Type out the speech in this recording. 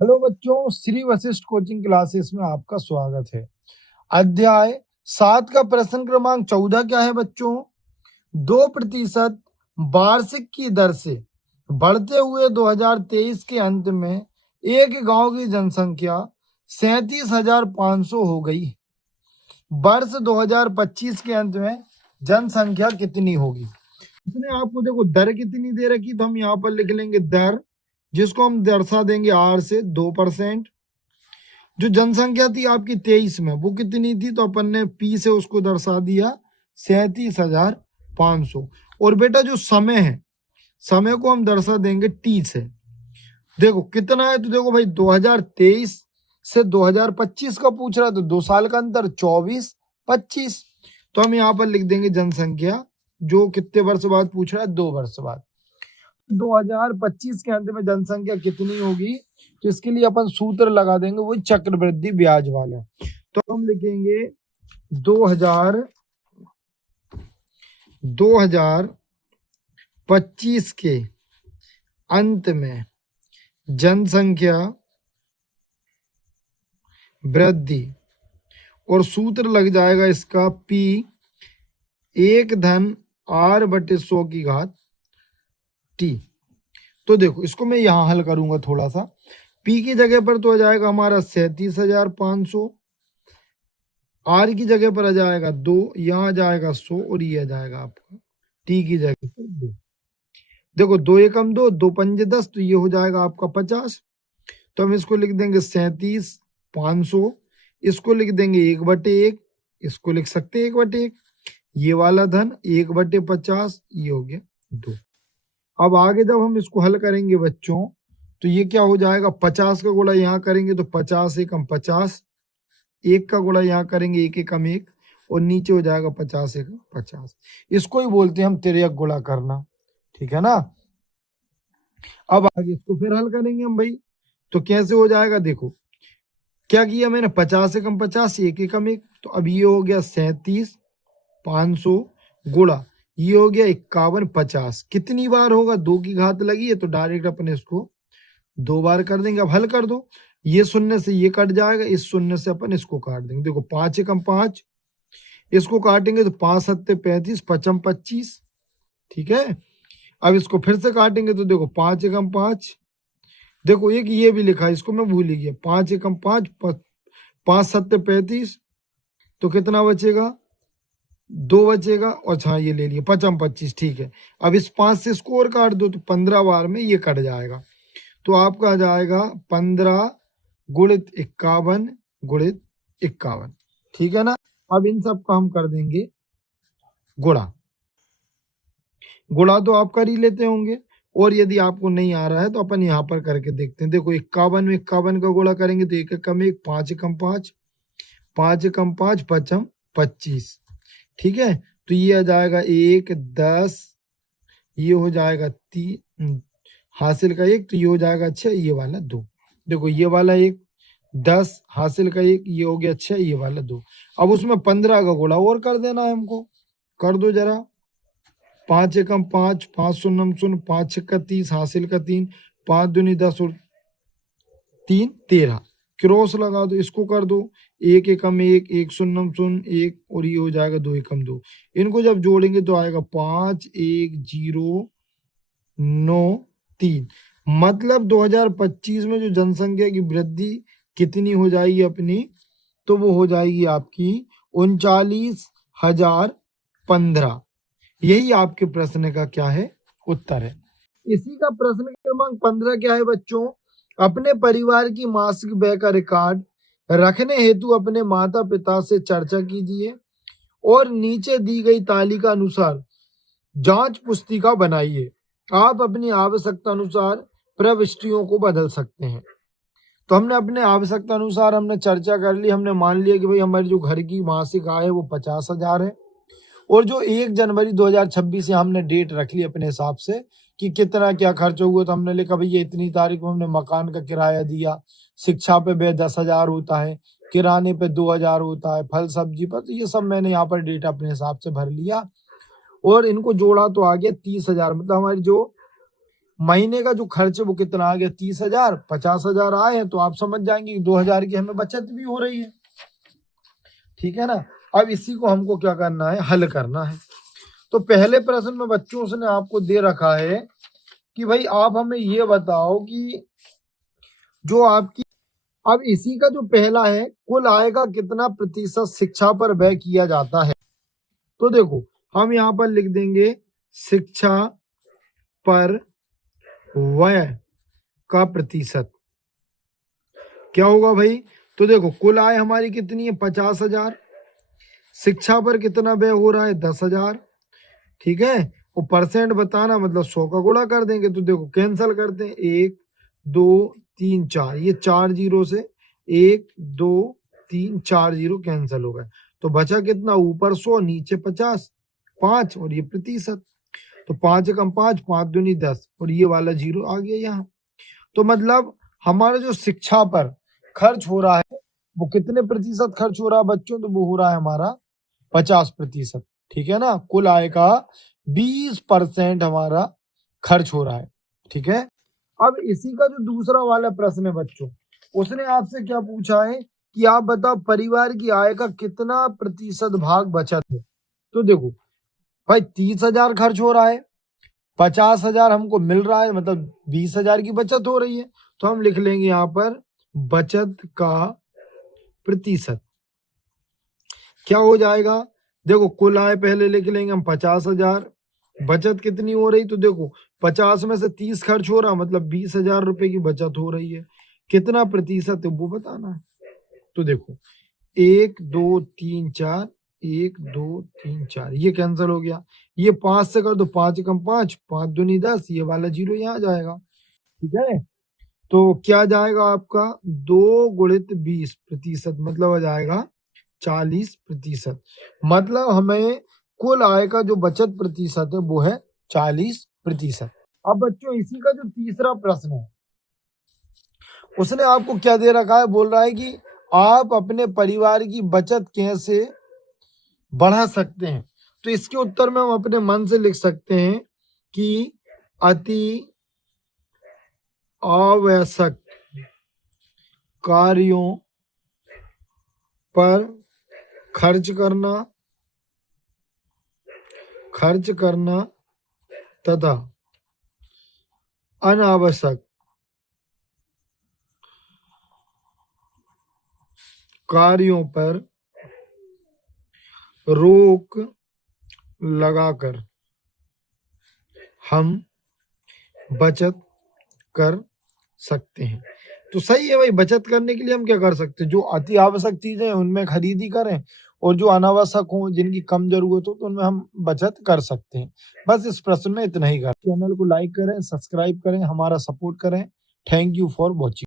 Hello बच्चों, Shri Vashishtha coaching classes में आपका स्वागत है। अध्याय 7 का प्रश्न क्रमांक 14 क्या है बच्चों? 2% वार्षिक की दर से बढ़ते हुए 2023 के अंत में एक गांव की जनसंख्या 37,500 हो गई। वर्ष 2025 के अंत में जनसंख्या कितनी होगी? इसने आपको देखो दर कितनी दे रखी, तो हम यहाँ पर लिख लेंगे दर, जिसको हम दर्शा देंगे आर से 2%। जो जनसंख्या थी आपकी 23 में, वो कितनी थी? तो अपन ने पी से उसको दर्शा दिया 37,500। और बेटा जो समय है, समय को हम दर्शा देंगे टी से। देखो कितना है, तो देखो भाई 2023 से 2025 का पूछ रहा है, तो 2 साल का अंतर 24-25। तो हम यहाँ पर लिख देंगे जनसंख्या, जो कितने वर्ष बाद पूछ रहा है, 2 वर्ष बाद। 2025 के अंत में जनसंख्या कितनी होगी? तो इसके लिए अपन सूत्र लगा देंगे, वो चक्रवृद्धि ब्याज वाला। तो हम लिखेंगे 2025 के अंत में जनसंख्या वृद्धि, और सूत्र लग जाएगा इसका P 1/r/100 T। तो देखो इसको मैं यहां हल करूंगा थोड़ा सा। P की जगह पर तो आ जाएगा हमारा 37,500, R की जगह पर आ जाएगा 2, यहाँ आ जाएगा 100, और ये आ जाएगा आपका T की जगह पर 2। देखो 2 एकम 2, 2 पंजे 10, तो ये हो जाएगा आपका 50। तो हम इसको लिख देंगे 37,500, इसको लिख देंगे 1/1, इसको लिख सकते हैं 1/1, ये वाला धन 1/50, ये हो गया 2। अब आगे जब हम इसको हल करेंगे बच्चों, तो ये क्या हो जाएगा, 50 का गुणा यहाँ करेंगे तो 50 एकम 50, 1 का गुणा यहाँ करेंगे 1 एकम 1, और नीचे हो जाएगा 50 एकम 50। इसको ही बोलते हैं हम तिर्यक गुणा करना, ठीक है ना। अब आगे इसको फिर हल करेंगे हम भाई, तो कैसे हो जाएगा? देखो क्या किया मैंने, 50 एकम 50, 1 एकम 1, तो अब ये हो गया 37,500 गुणा ये हो गया 5150। कितनी बार होगा? 2 की घात लगी है, तो डायरेक्ट अपने इसको 2 बार कर देंगे। अब हल कर दो, ये शून्य से ये कट जाएगा, इस शून्य से अपन इसको काट देंगे। देखो 5 एकम 5, इसको काटेंगे तो 5 सत्ते 35, 55 25, ठीक है। अब इसको फिर से काटेंगे तो देखो 5 एकम 5, देखो एक ये भी लिखा है, इसको मैं भूल ही गया, 5 एकम 5, 5 सत्ते 35, तो कितना बचेगा? 2 बचेगा, और हाँ ये ले लिया 55 25, ठीक है। अब इस 5 से इसको और काट दो, तो 15 बार में ये कट जाएगा, तो आपका आ जाएगा 15 गुणित 51 गुणित 51, ठीक है ना। अब इन सब का हम कर देंगे गुणा। गुणा तो आप कर ही लेते होंगे, और यदि आपको नहीं आ रहा है तो अपन यहाँ पर करके देखते हैं। देखो 51 में 51 का गुणा करेंगे तो 1 एकम 1, 5 एकम 5, 5 एकम 5, 55 25, ठीक है। तो ये आ जाएगा 1 10, ये हो जाएगा 3 हासिल का 1, तो ये हो जाएगा 6, ये वाला 2। देखो ये वाला 1 10 हासिल का 1, ये हो गया 6, ये वाला 2। अब उसमें 15 का गुणा और कर देना है हमको, कर दो जरा। 5 एकम 5, 5 शून्यम 0, 5 छक्का 30 हासिल का 3, 5 दूनी 10 और 3 13, क्रॉस लगा दो, इसको कर दो 1 एकम 1, 1 शून्यम 0 1, और ये हो जाएगा 2 एकम 2। इनको जब जोड़ेंगे तो आएगा 5 1 0 9 3। मतलब 2025 में जो जनसंख्या की वृद्धि कितनी हो जाएगी अपनी, तो वो हो जाएगी आपकी 39,015। यही आपके प्रश्न का क्या है, उत्तर है। इसी का प्रश्न क्रमांक 15 क्या है बच्चों? अपने परिवार की मासिक व्यय का रिकॉर्ड रखने हेतु अपने माता पिता से चर्चा कीजिए, और नीचे दी गई तालिका अनुसार जांच पुस्तिका बनाइए। आप अपनी आवश्यकता अनुसार प्रविष्टियों को बदल सकते हैं। तो हमने अपने आवश्यकता अनुसार हमने चर्चा कर ली, हमने मान लिया कि भाई हमारी जो घर की मासिक आय है वो 50,000 है, और जो 1 जनवरी 2026 से हमने डेट रख ली अपने हिसाब से कि कितना क्या खर्च हुआ, तो हमने लिखा भाई ये इतनी तारीख को हमने मकान का किराया दिया, शिक्षा पे व्यय 10,000 होता है, किराने पे 2,000 होता है, फल सब्जी पर, तो ये सब मैंने यहाँ पर डेटा अपने हिसाब से भर लिया, और इनको जोड़ा तो आ गया 30,000। मतलब हमारी जो महीने का जो खर्च है वो कितना आ गया 30,000, 50,000 आए हैं तो आप समझ जाएंगे कि 2,000 की हमें बचत भी हो रही है। ठीक है ना। अब इसी को हमको क्या करना है, हल करना है। तो पहले प्रश्न में बच्चों उसने आपको दे रखा है कि भाई आप हमें ये बताओ कि जो आपकी, अब इसी का जो पहला है, कुल आय का कितना प्रतिशत शिक्षा पर व्यय किया जाता है। तो देखो हम यहाँ पर लिख देंगे शिक्षा पर व्यय का प्रतिशत क्या होगा भाई। तो देखो कुल आय हमारी कितनी है 50,000, शिक्षा पर कितना व्यय हो रहा है 10,000। ठीक है, और परसेंट बताना मतलब 100 का गुणा कर देंगे। तो देखो कैंसिल करते हैं, 1 2 3 4, ये 4 जीरो से 1 2 3 4 जीरो कैंसिल हो गए। तो बचा कितना, ऊपर 100 नीचे 50, 5 और ये प्रतिशत। तो 5 कम 5, 5 दूनी 10 और ये वाला जीरो आ गया यहाँ। तो मतलब हमारा जो शिक्षा पर खर्च हो रहा है वो कितने प्रतिशत खर्च हो रहा है बच्चों, तो वो हो रहा है हमारा 50%। ठीक है ना, कुल आय का 20% हमारा खर्च हो रहा है। ठीक है, अब इसी का जो दूसरा वाला प्रश्न है बच्चों, उसने आपसे क्या पूछा है कि आप बताओ परिवार की आय का कितना प्रतिशत भाग बचत है। तो देखो भाई 30,000 खर्च हो रहा है, 50,000 हमको मिल रहा है, मतलब 20,000 की बचत हो रही है। तो हम लिख लेंगे यहाँ पर बचत का प्रतिशत क्या हो जाएगा। देखो कुल आय पहले लिख लेंगे हम 50,000, बचत कितनी हो रही, तो देखो 50 में से 30 खर्च हो रहा, मतलब 20,000 रुपए की बचत हो रही है। कितना प्रतिशत है वो बताना है। तो देखो 1 2 3 4, 1 2 3 4 ये कैंसिल हो गया। ये 5 से कर दो, 5 कम 5, 5 दूनी 10, ये वाला जीरो यहाँ जाएगा। ठीक है, तो क्या जाएगा आपका 2 गुणित 20% मतलब आ जाएगा 40%। मतलब हमें कुल आय का जो बचत प्रतिशत है वो है 40%। अब बच्चों इसी का जो तीसरा प्रश्न है, उसने आपको क्या दे रखा है, बोल रहा है कि आप अपने परिवार की बचत कैसे बढ़ा सकते हैं। तो इसके उत्तर में हम अपने मन से लिख सकते हैं कि अति आवश्यक कार्यों पर खर्च करना तथा अनावश्यक कार्यों पर रोक लगाकर हम बचत कर सकते हैं। तो सही है भाई, बचत करने के लिए हम क्या कर सकते हैं, जो अति आवश्यक चीजें हैं उनमें खरीदी करें, और जो अनावश्यक हो जिनकी कम जरूरत हो तो उनमें हम बचत कर सकते हैं। बस इस प्रश्न में इतना ही कर, चैनल को लाइक करें, सब्सक्राइब करें, हमारा सपोर्ट करें। Thank you for watching.